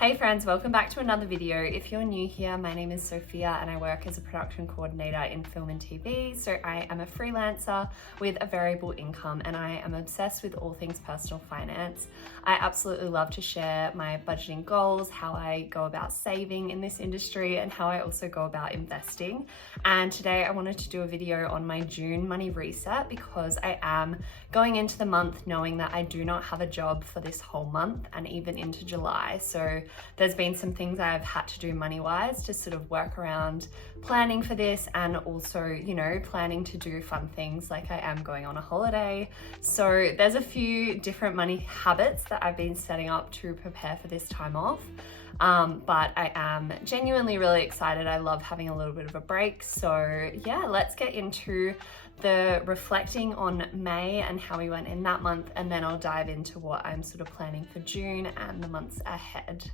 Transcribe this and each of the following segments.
Hey friends, welcome back to another video. If you're new here, my name is Sophia and I work as a production coordinator in film and TV. So I am a freelancer with a variable income and I am obsessed with all things personal finance. I absolutely love to share my budgeting goals, how I go about saving in this industry and how I also go about investing. And today I wanted to do a video on my June money reset because I am going into the month knowing that I do not have a job for this whole month and even into July. So there's been some things I've had to do money-wise to sort of work around planning for this and also, planning to do fun things like I am going on a holiday. So there's a few different money habits that I've been setting up to prepare for this time off. But I am genuinely really excited. I love having a little bit of a break. So yeah, let's get into the reflecting on May and how we went in that month, and then I'll dive into what I'm sort of planning for June and the months ahead.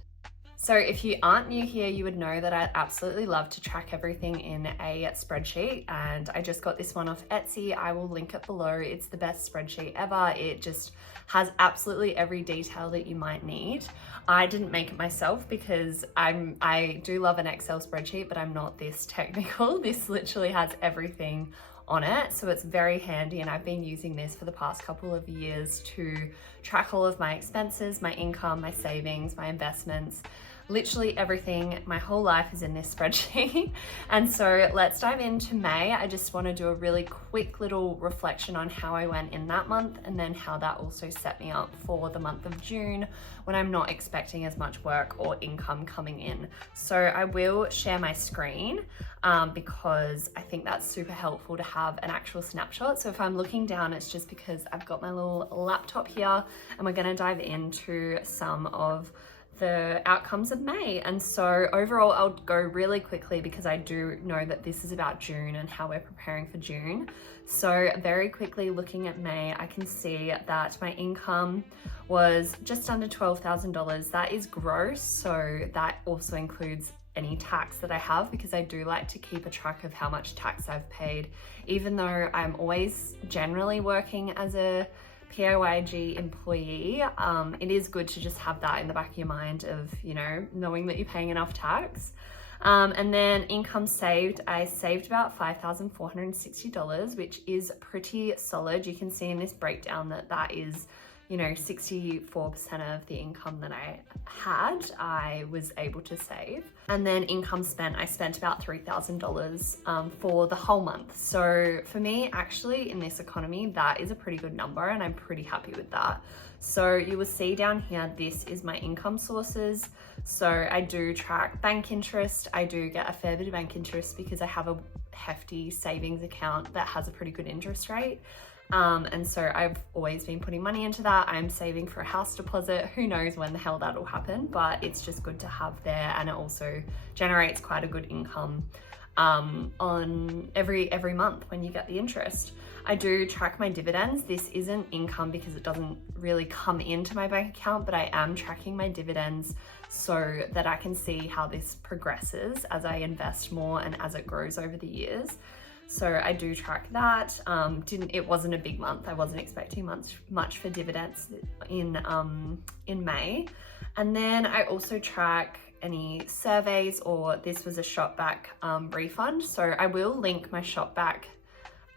So if you aren't new here, you would know that I absolutely love to track everything in a spreadsheet, and I just got this one off Etsy. I will link it below. It's the best spreadsheet ever. It just has absolutely every detail that you might need. I didn't make it myself because I do love an Excel spreadsheet, but I'm not this technical. This literally has everything on it, so it's very handy, and I've been using this for the past couple of years to track all of my expenses, my income, my savings, my investments, literally everything. My whole life is in this spreadsheet. And so let's dive into May. I just want to do a really quick little reflection on how I went in that month and then how that also set me up for the month of June when I'm not expecting as much work or income coming in. So I will share my screen because I think that's super helpful to have an actual snapshot. So if I'm looking down, it's just because I've got my little laptop here and we're going to dive into some of the outcomes of May. And so overall, I'll go really quickly because I do know that this is about June and how we're preparing for June. So very quickly looking at May, I can see that my income was just under $12,000. That is gross. So that also includes any tax that I have, because I do like to keep a track of how much tax I've paid, even though I'm always generally working as a PAYG employee. It is good to just have that in the back of your mind of, knowing that you're paying enough tax. And then income saved, I saved about $5,460, which is pretty solid. You can see in this breakdown that is 64% of the income that I had, I was able to save. And then income spent, I spent about $3,000 for the whole month. So for me, actually, in this economy, that is a pretty good number and I'm pretty happy with that. So you will see down here, this is my income sources. So I do track bank interest. I do get a fair bit of bank interest because I have a hefty savings account that has a pretty good interest rate. And so I've always been putting money into that. I'm saving for a house deposit. Who knows when the hell that'll happen, but it's just good to have there. And it also generates quite a good income on every month when you get the interest. I do track my dividends. This isn't income because it doesn't really come into my bank account, but I am tracking my dividends so that I can see how this progresses as I invest more and as it grows over the years. So I do track that. It wasn't a big month. I wasn't expecting much for dividends in May. And then I also track any surveys, or this was a Shopback refund. So I will link my Shopback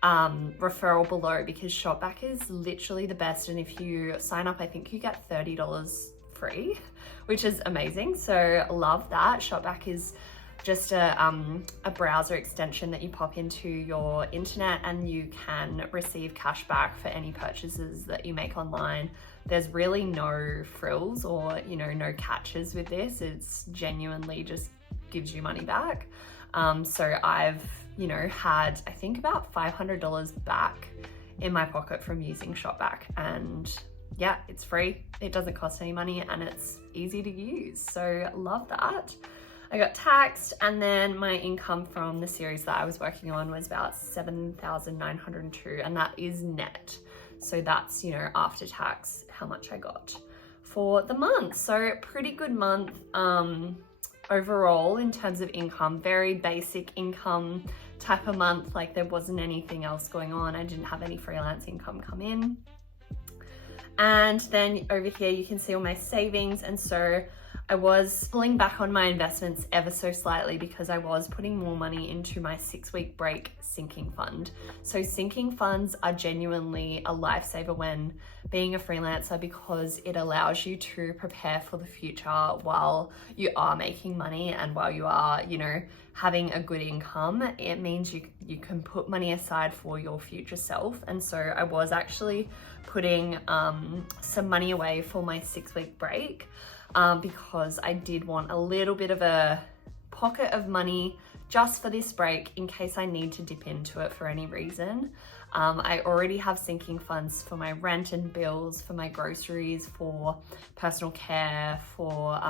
referral below because Shopback is literally the best. And if you sign up, I think you get $30 free, which is amazing. So love that. Shopback is just a browser extension that you pop into your internet and you can receive cash back for any purchases that you make online. There's really no frills or, no catches with this. It's genuinely just gives you money back. So I've, had, I think about $500 back in my pocket from using Shopback, and yeah, it's free. It doesn't cost any money and it's easy to use. So love that. I got taxed, and then my income from the series that I was working on was about $7,902, and that is net. So that's, after tax, how much I got for the month. So pretty good month overall in terms of income, very basic income type of month. Like there wasn't anything else going on. I didn't have any freelance income come in. And then over here, you can see all my savings. And so I was pulling back on my investments ever so slightly because I was putting more money into my 6-week break sinking fund. So sinking funds are genuinely a lifesaver when being a freelancer because it allows you to prepare for the future while you are making money and while you are, having a good income. It means you can put money aside for your future self. And so I was actually putting some money away for my 6-week break. Because I did want a little bit of a pocket of money just for this break in case I need to dip into it for any reason. I already have sinking funds for my rent and bills, for my groceries, for personal care, for,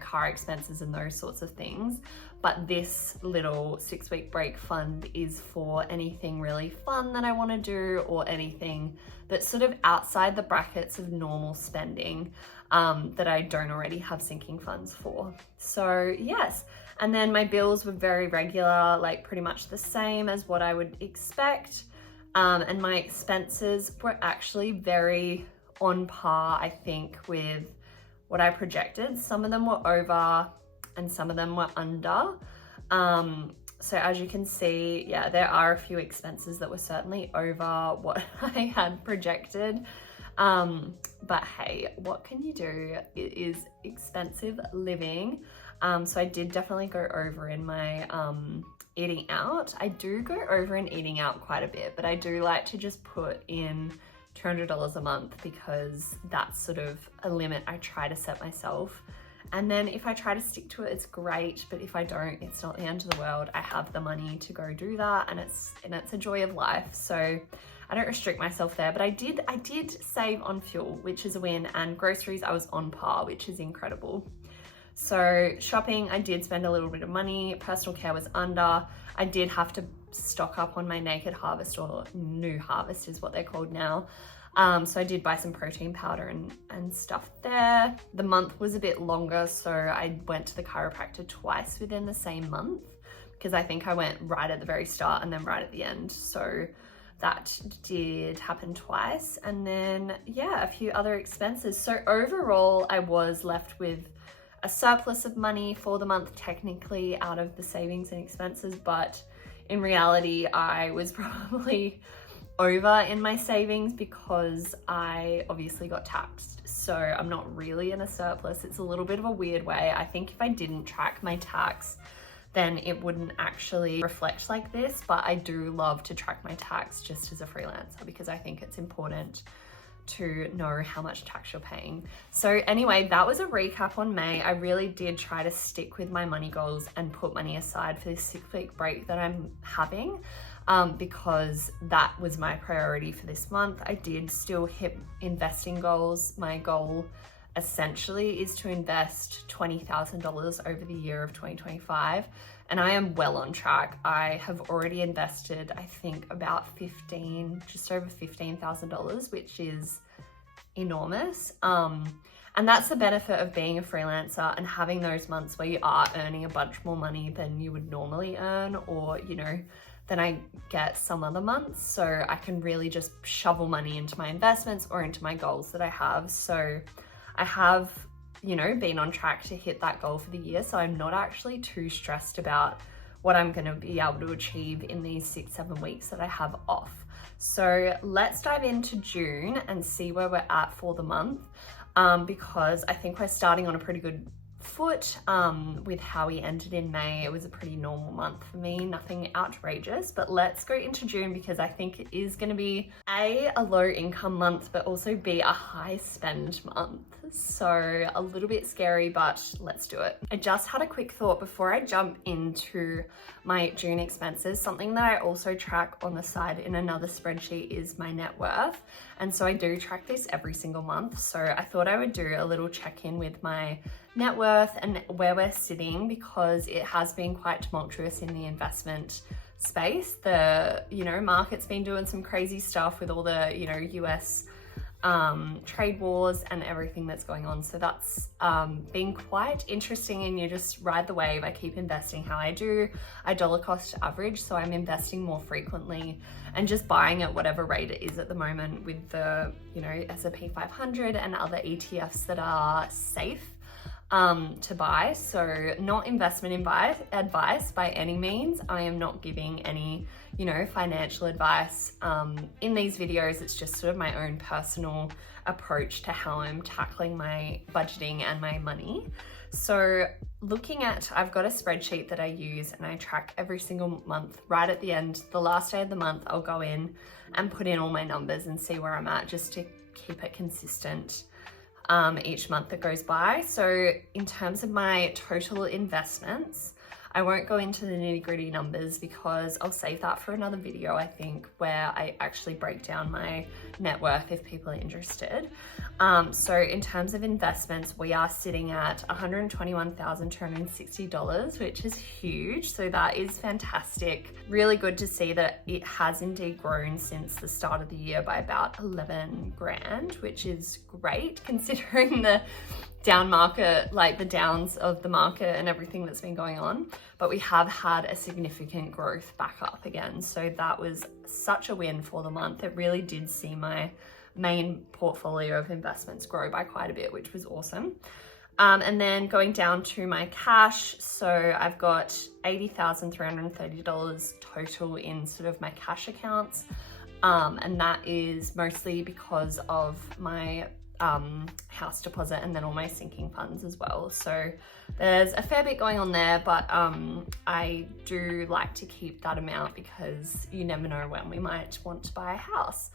car expenses and those sorts of things. But this little 6-week break fund is for anything really fun that I want to do or anything that's sort of outside the brackets of normal spending. That I don't already have sinking funds for. So yes, and then my bills were very regular, like pretty much the same as what I would expect. And my expenses were actually very on par, I think, with what I projected. Some of them were over and some of them were under. So as you can see, yeah, there are a few expenses that were certainly over what I had projected. But hey, what can you do? It is expensive living. So I did definitely go over in my eating out. I do go over in eating out quite a bit, but I do like to just put in $200 a month because that's sort of a limit I try to set myself. And then if I try to stick to it, it's great. But if I don't, it's not the end of the world. I have the money to go do that, and it's a joy of life. So I don't restrict myself there, but I did save on fuel, which is a win, and groceries I was on par, which is incredible. So shopping, I did spend a little bit of money. Personal care was under. I did have to stock up on my Naked Harvest, or New Harvest is what they're called now. So I did buy some protein powder and stuff there. The month was a bit longer, so I went to the chiropractor twice within the same month because I think I went right at the very start and then right at the end. So that did happen twice. And then, yeah, a few other expenses. So overall, I was left with a surplus of money for the month, technically out of the savings and expenses, but in reality, I was probably over in my savings because I obviously got taxed. So I'm not really in a surplus. It's a little bit of a weird way. I think if I didn't track my tax, then it wouldn't actually reflect like this, but I do love to track my tax just as a freelancer because I think it's important to know how much tax you're paying. So anyway, that was a recap on May. I really did try to stick with my money goals and put money aside for this 6-week break that I'm having because that was my priority for this month. I did still hit investing goals. My goal essentially is to invest $20,000 over the year of 2025, and I am well on track. I have already invested, I think, about just over $15,000, which is enormous. And that's the benefit of being a freelancer and having those months where you are earning a bunch more money than you would normally earn, or, than I get some other months. So I can really just shovel money into my investments or into my goals that I have. So I have, been on track to hit that goal for the year. So I'm not actually too stressed about what I'm going to be able to achieve in these 6-7 weeks that I have off. So let's dive into June and see where we're at for the month, because I think we're starting on a pretty good foot with how we ended in May. It was a pretty normal month for me, nothing outrageous, but let's go into June because I think it is going to be a low income month, but also be a high spend month. So a little bit scary, but let's do it. I just had a quick thought before I jump into my June expenses. Something that I also track on the side in another spreadsheet is my net worth. And so I do track this every single month. So I thought I would do a little check-in with my net worth and where we're sitting, because it has been quite tumultuous in the investment space. The market's been doing some crazy stuff with all the US trade wars and everything that's going on. So that's been quite interesting, and you just ride the wave. I keep investing how I do. I dollar cost average, so I'm investing more frequently and just buying at whatever rate it is at the moment with the S&P 500 and other ETFs that are safe. to buy. So not investment advice by any means. I am not giving any, you know, financial advice in these videos. It's just sort of my own personal approach to how I'm tackling my budgeting and my money. So I've got a spreadsheet that I use and I track every single month. Right at the end, the last day of the month, I'll go in and put in all my numbers and see where I'm at, just to keep it consistent each month that goes by. So in terms of my total investments, I won't go into the nitty-gritty numbers because I'll save that for another video, I think, where I actually break down my net worth if people are interested. So in terms of investments, we are sitting at $121,260, which is huge. So that is fantastic. Really good to see that it has indeed grown since the start of the year by about 11 grand, which is great considering the down market, like the downs of the market and everything that's been going on. But we have had a significant growth back up again. So that was such a win for the month. It really did see my main portfolio of investments grow by quite a bit, which was awesome. And then going down to my cash, so I've got $80,330 total in sort of my cash accounts. And that is mostly because of my house deposit and then all my sinking funds as well. So there's a fair bit going on there, but I do like to keep that amount because you never know when we might want to buy a house.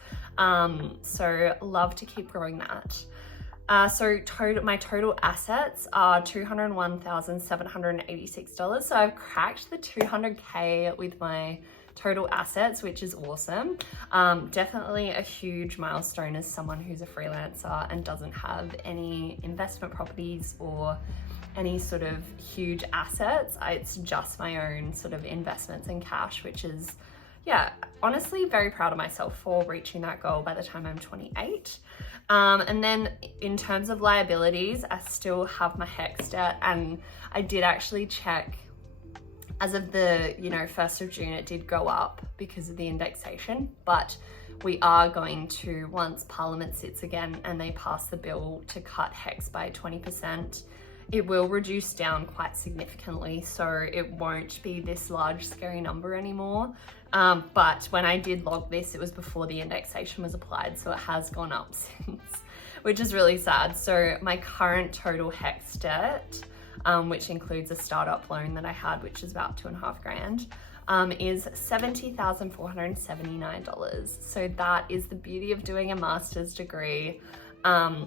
So love to keep growing that. So my total assets are $201,786. So I've cracked the 200K with my total assets, which is awesome. Definitely a huge milestone as someone who's a freelancer and doesn't have any investment properties or any sort of huge assets. It's just my own sort of investments and cash, which is, yeah, honestly very proud of myself for reaching that goal by the time I'm 28. And then in terms of liabilities, I still have my HEX debt, and I did actually check. As of the 1st of June, it did go up because of the indexation, but we are going to, once Parliament sits again and they pass the bill to cut HEX by 20%, it will reduce down quite significantly. So it won't be this large scary number anymore. But when I did log this, it was before the indexation was applied, so it has gone up since, which is really sad. So my current total HEX debt, which includes a startup loan that I had, which is about $2.5 grand, is $70,479. So that is the beauty of doing a master's degree.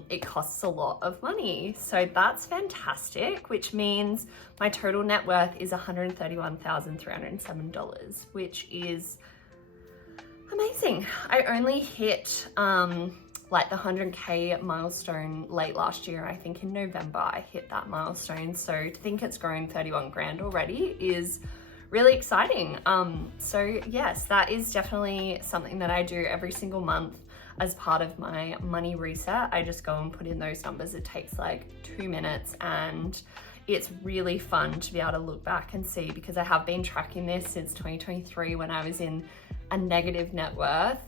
It costs a lot of money. So that's fantastic, which means my total net worth is $131,307, which is amazing. I only hit like the 100K milestone late last year. I think in November I hit that milestone. So to think it's grown 31 grand already is really exciting. So yes, that is definitely something that I do every single month as part of my money reset. I just go and put in those numbers. It takes like 2 minutes and it's really fun to be able to look back and see, because I have been tracking this since 2023 when I was in a negative net worth.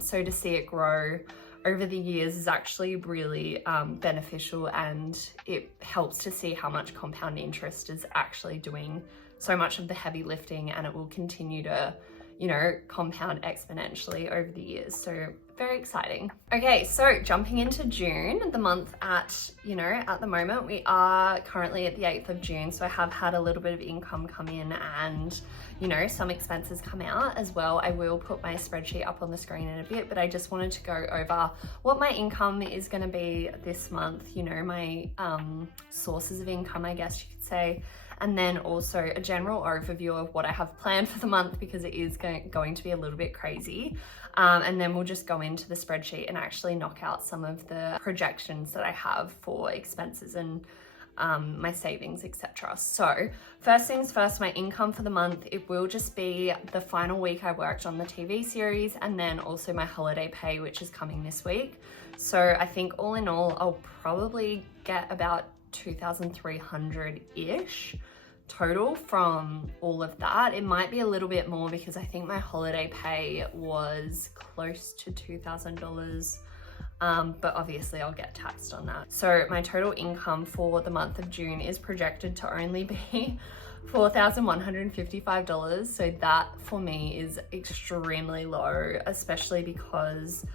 So to see it grow over the years is actually really beneficial, and it helps to see how much compound interest is actually doing so much of the heavy lifting, and it will continue to, compound exponentially over the years. So very exciting. Okay, so jumping into June, the month at the moment, we are currently at the 8th of June. So I have had a little bit of income come in and, some expenses come out as well. I will put my spreadsheet up on the screen in a bit, but I just wanted to go over what my income is going to be this month, my sources of income, I guess you could say. And then also a general overview of what I have planned for the month, because it is going to be a little bit crazy. And then we'll just go into the spreadsheet and actually knock out some of the projections that I have for expenses and my savings, etc. So first things first, my income for the month, it will just be the final week I worked on the TV series, and then also my holiday pay, which is coming this week. So I think all in all, I'll probably get about 2,300-ish total from all of that. It might be a little bit more because I think my holiday pay was close to $2,000 but obviously I'll get taxed on that. So my total income for the month of June is projected to only be $4,155. So that for me is extremely low, especially because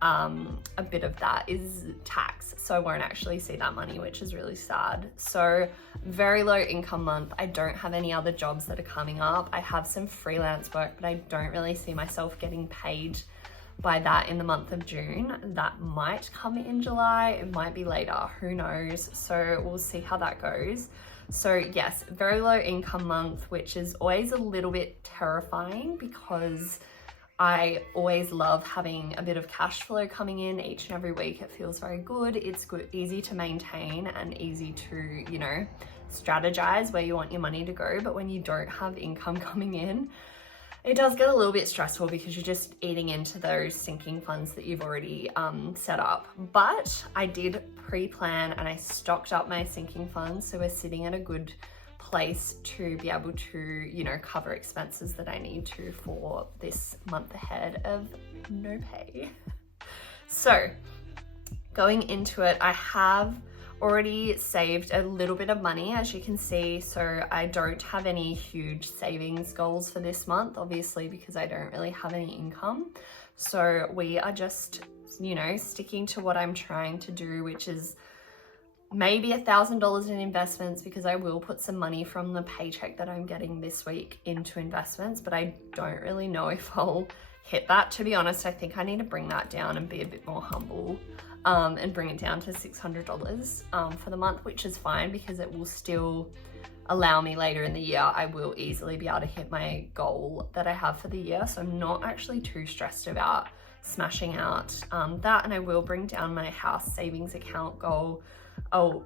a bit of that is tax, so I won't actually see that money, which is really sad. So very low income month. I don't have any other jobs that are coming up. I have some freelance work, but I don't really see myself getting paid by that in the month of June. That might come in July, it might be later, who knows? So we'll see how that goes. So yes, very low income month, which is always a little bit terrifying because I always love having a bit of cash flow coming in each and every week. It feels very good. It's good, easy to maintain and easy to, you know, strategize where you want your money to go. But when you don't have income coming in, it does get a little bit stressful because you're just eating into those sinking funds that you've already set up. But I did pre-plan and I stocked up my sinking funds. So we're sitting at a good place to be able to, you know, cover expenses that I need to for this month ahead of no pay. So going into it, I have already saved a little bit of money, as you can see. So I don't have any huge savings goals for this month, obviously, because I don't really have any income. So we are just, you know, sticking to what I'm trying to do, which is maybe $1,000 in investments, because I will put some money from the paycheck that I'm getting this week into investments, but I don't really know if I'll hit that. To be honest, I think I need to bring that down and be a bit more humble and bring it down to $600 for the month, which is fine because it will still allow me later in the year. I will easily be able to hit my goal that I have for the year. So I'm not actually too stressed about smashing out that, and I will bring down my house savings account goal. I'll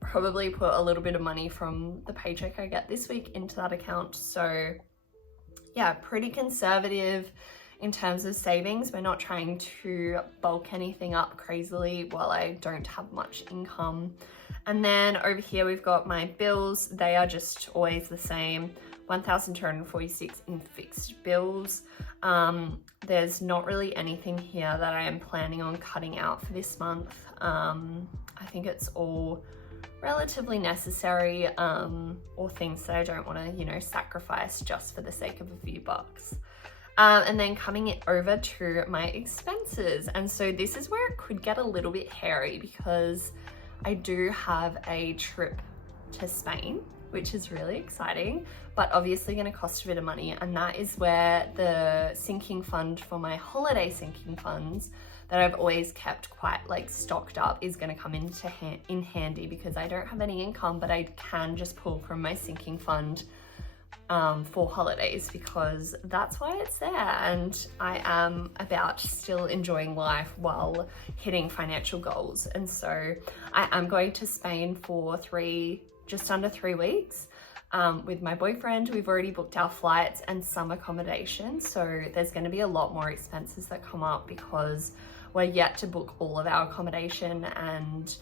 probably put a little bit of money from the paycheck I get this week into that account. So yeah, pretty conservative in terms of savings. We're not trying to bulk anything up crazily while I don't have much income. And then over here we've got my bills. They are just always the same, 1,246 in fixed bills. There's not really anything here that I am planning on cutting out for this month. I think it's all relatively necessary, or things that I don't want to, you know, sacrifice just for the sake of a few bucks. And then coming over to my expenses. And so this is where it could get a little bit hairy because I do have a trip to Spain, which is really exciting, but obviously going to cost a bit of money. And that is where the sinking fund for my holiday sinking funds that I've always kept quite like stocked up is going to come in handy because I don't have any income, but I can just pull from my sinking fund for holidays because that's why it's there. And I am about still enjoying life while hitting financial goals. And so I am going to Spain for just under 3 weeks with my boyfriend. We've already booked our flights and some accommodation. So there's going to be a lot more expenses that come up because we're yet to book all of our accommodation, and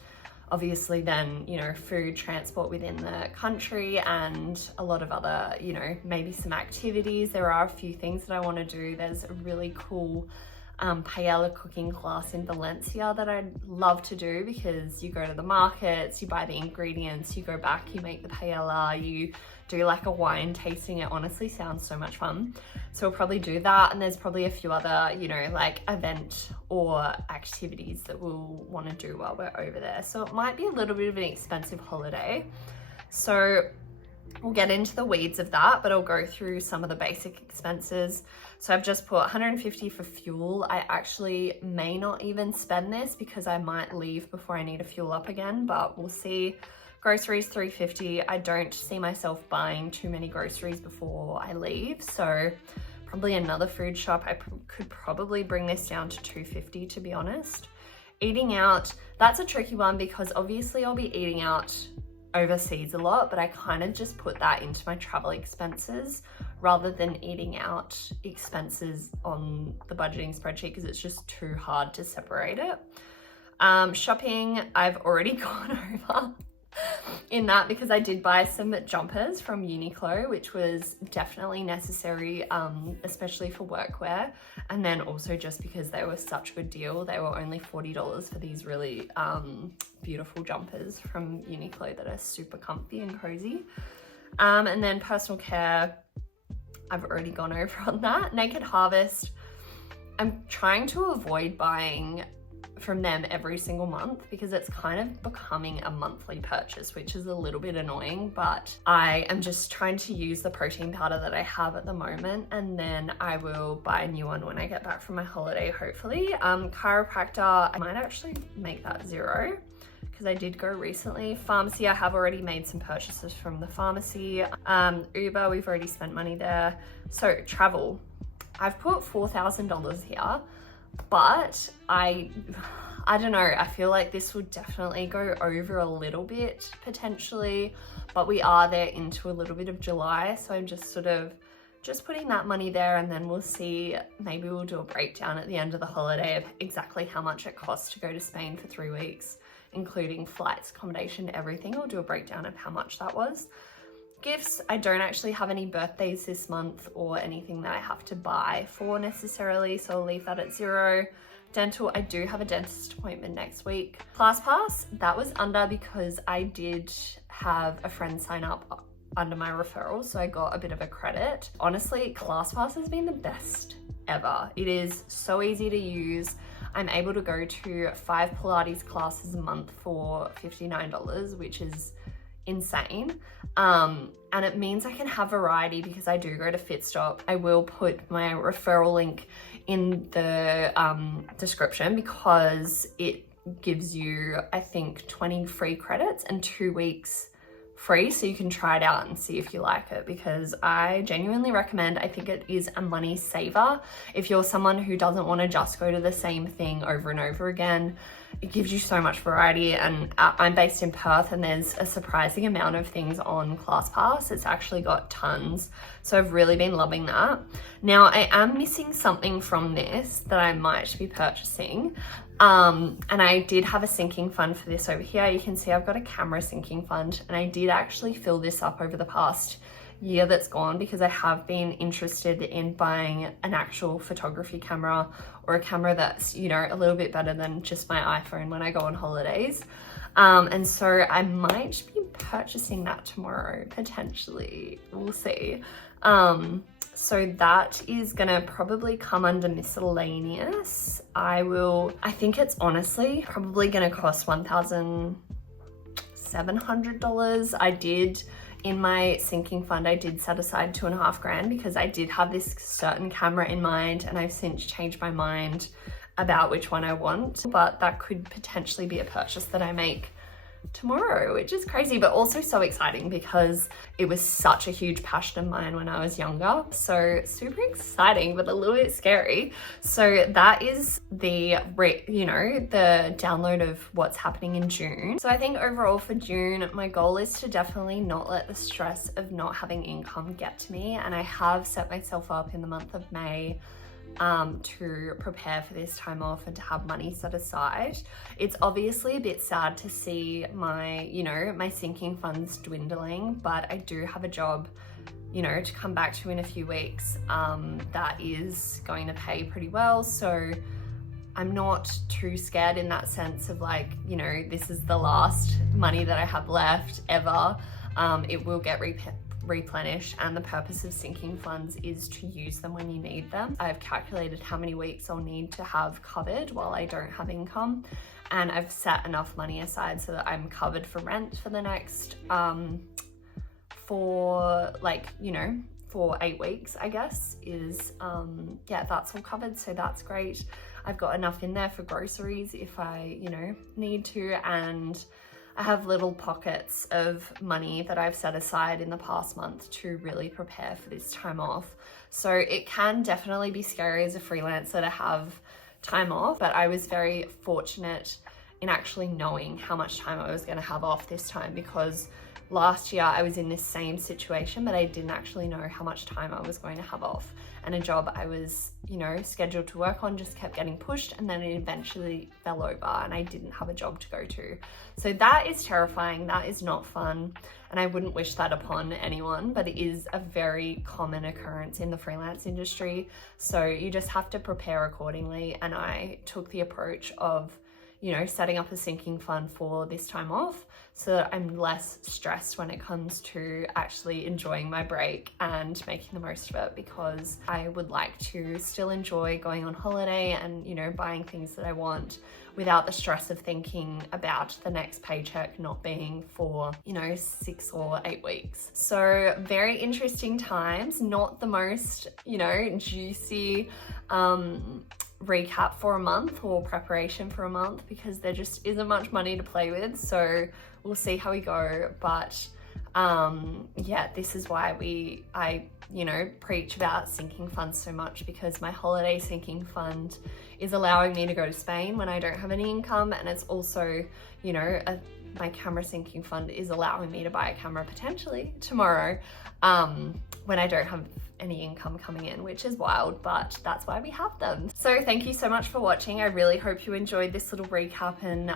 obviously then, you know, food, transport within the country, and a lot of other, you know, maybe some activities. There are a few things that I want to do. There's a really cool paella cooking class in Valencia that I'd love to do because you go to the markets, you buy the ingredients, you go back, you make the paella, you do like a wine tasting. It honestly sounds so much fun. So we'll probably do that. And there's probably a few other, you know, like event or activities that we'll want to do while we're over there. So it might be a little bit of an expensive holiday. So we'll get into the weeds of that, but I'll go through some of the basic expenses. So I've just put 150 for fuel. I actually may not even spend this because I might leave before I need to fuel up again, but we'll see. Groceries, 350. I don't see myself buying too many groceries before I leave. So probably another food shop. I could probably bring this down to 250 to be honest. Eating out, that's a tricky one because obviously I'll be eating out overseas a lot, but I kind of just put that into my travel expenses rather than eating out expenses on the budgeting spreadsheet because it's just too hard to separate it. Shopping, I've already gone over in that, because I did buy some jumpers from Uniqlo, which was definitely necessary, especially for workwear. And then also just because they were such a good deal, they were only $40 for these really beautiful jumpers from Uniqlo that are super comfy and cozy. And then personal care, I've already gone over on that. Naked Harvest, I'm trying to avoid buying from them every single month because it's kind of becoming a monthly purchase, which is a little bit annoying, but I am just trying to use the protein powder that I have at the moment, and then I will buy a new one when I get back from my holiday, hopefully. Chiropractor, I might actually make that $0 because I did go recently. Pharmacy, I have already made some purchases from the pharmacy. Uber, we've already spent money there. So travel, I've put $4,000 here, but I don't know, I feel like this would definitely go over a little bit potentially, but we are there into a little bit of July, so I'm just sort of putting that money there, and then we'll see, maybe we'll do a breakdown at the end of the holiday of exactly how much it costs to go to Spain for 3 weeks, including flights, accommodation, everything. I'll do a breakdown of how much that was. Gifts, I don't actually have any birthdays this month or anything that I have to buy for necessarily, so I'll leave that at $0. Dental, I do have a dentist appointment next week. ClassPass, that was under because I did have a friend sign up under my referral, so I got a bit of a credit. Honestly, ClassPass has been the best ever. It is so easy to use. I'm able to go to 5 Pilates classes a month for $59, which is insane. And it means I can have variety because I do go to Fitstop. I will put my referral link in the description because it gives you, I think, 20 free credits and 2 weeks free, so you can try it out and see if you like it, because I genuinely recommend. I think it is a money saver if you're someone who doesn't want to just go to the same thing over and over again. It gives you so much variety, and I'm based in Perth and there's a surprising amount of things on ClassPass. It's actually got tons, so I've really been loving that. Now I am missing something from this that I might be purchasing, and I did have a sinking fund for this over here. You can see I've got a camera sinking fund, and I did actually fill this up over the past year that's gone because I have been interested in buying an actual photography camera, or a camera that's, you know, a little bit better than just my iPhone when I go on holidays. And so I might be purchasing that tomorrow, potentially. We'll see. So that is gonna probably come under miscellaneous. I think it's honestly probably gonna cost $1,700. I did, in my sinking fund, I did set aside $2,500 because I did have this certain camera in mind, and I've since changed my mind about which one I want, but that could potentially be a purchase that I make tomorrow, which is crazy, but also so exciting because it was such a huge passion of mine when I was younger. So super exciting, but a little bit scary. So that is the download of what's happening in June. So I think overall for June, my goal is to definitely not let the stress of not having income get to me. And I have set myself up in the month of May to prepare for this time off and to have money set aside. It's obviously a bit sad to see my sinking funds dwindling, but I do have a job, to come back to in a few weeks that is going to pay pretty well. So I'm not too scared in that sense of like, this is the last money that I have left ever. It will get replenished, and the purpose of sinking funds is to use them when you need them. I've calculated how many weeks I'll need to have covered while I don't have income, and I've set enough money aside so that I'm covered for rent for the next for 8 weeks, I guess, is that's all covered, so that's great. I've got enough in there for groceries if I need to, and I have little pockets of money that I've set aside in the past month to really prepare for this time off. So it can definitely be scary as a freelancer to have time off, but I was very fortunate in actually knowing how much time I was going to have off this time, because last year I was in this same situation, but I didn't actually know how much time I was going to have off. And a job I was, you know, scheduled to work on just kept getting pushed, and then it eventually fell over and I didn't have a job to go to. So that is terrifying. That is not fun. And I wouldn't wish that upon anyone, but it is a very common occurrence in the freelance industry. So you just have to prepare accordingly. And I took the approach of, you know, setting up a sinking fund for this time off so that I'm less stressed when it comes to actually enjoying my break and making the most of it, because I would like to still enjoy going on holiday and, you know, buying things that I want without the stress of thinking about the next paycheck not being for, you know, 6 or 8 weeks. So very interesting times, not the most, you know, juicy recap for a month or preparation for a month, because there just isn't much money to play with. So we'll see how we go. But yeah, this is why I you know, preach about sinking funds so much, because my holiday sinking fund is allowing me to go to Spain when I don't have any income, and it's also, you know, my camera sinking fund is allowing me to buy a camera potentially tomorrow when I don't have any income coming in, which is wild, but that's why we have them. So thank you so much for watching. I really hope you enjoyed this little recap and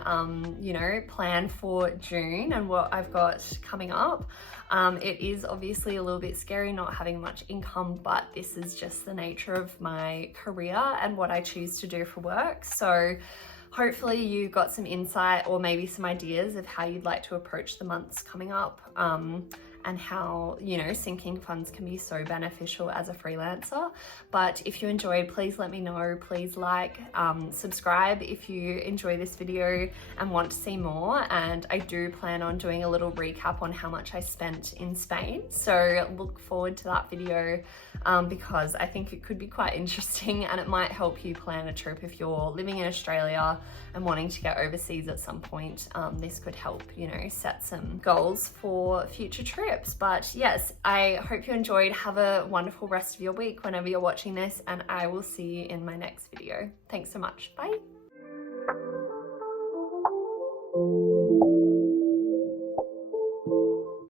you know, plan for June and what I've got coming up. It is obviously a little bit scary not having much income, but this is just the nature of my career and what I choose to do for work. So hopefully you got some insight or maybe some ideas of how you'd like to approach the months coming up, and how, you know, sinking funds can be so beneficial as a freelancer. But if you enjoyed, please let me know. Please like, subscribe if you enjoy this video and want to see more. And I do plan on doing a little recap on how much I spent in Spain. So look forward to that video because I think it could be quite interesting and it might help you plan a trip if you're living in Australia and wanting to get overseas at some point. This could help, you know, set some goals for future trips. But yes, I hope you enjoyed. Have a wonderful rest of your week whenever you're watching this, and I will see you in my next video. Thanks so much. Bye.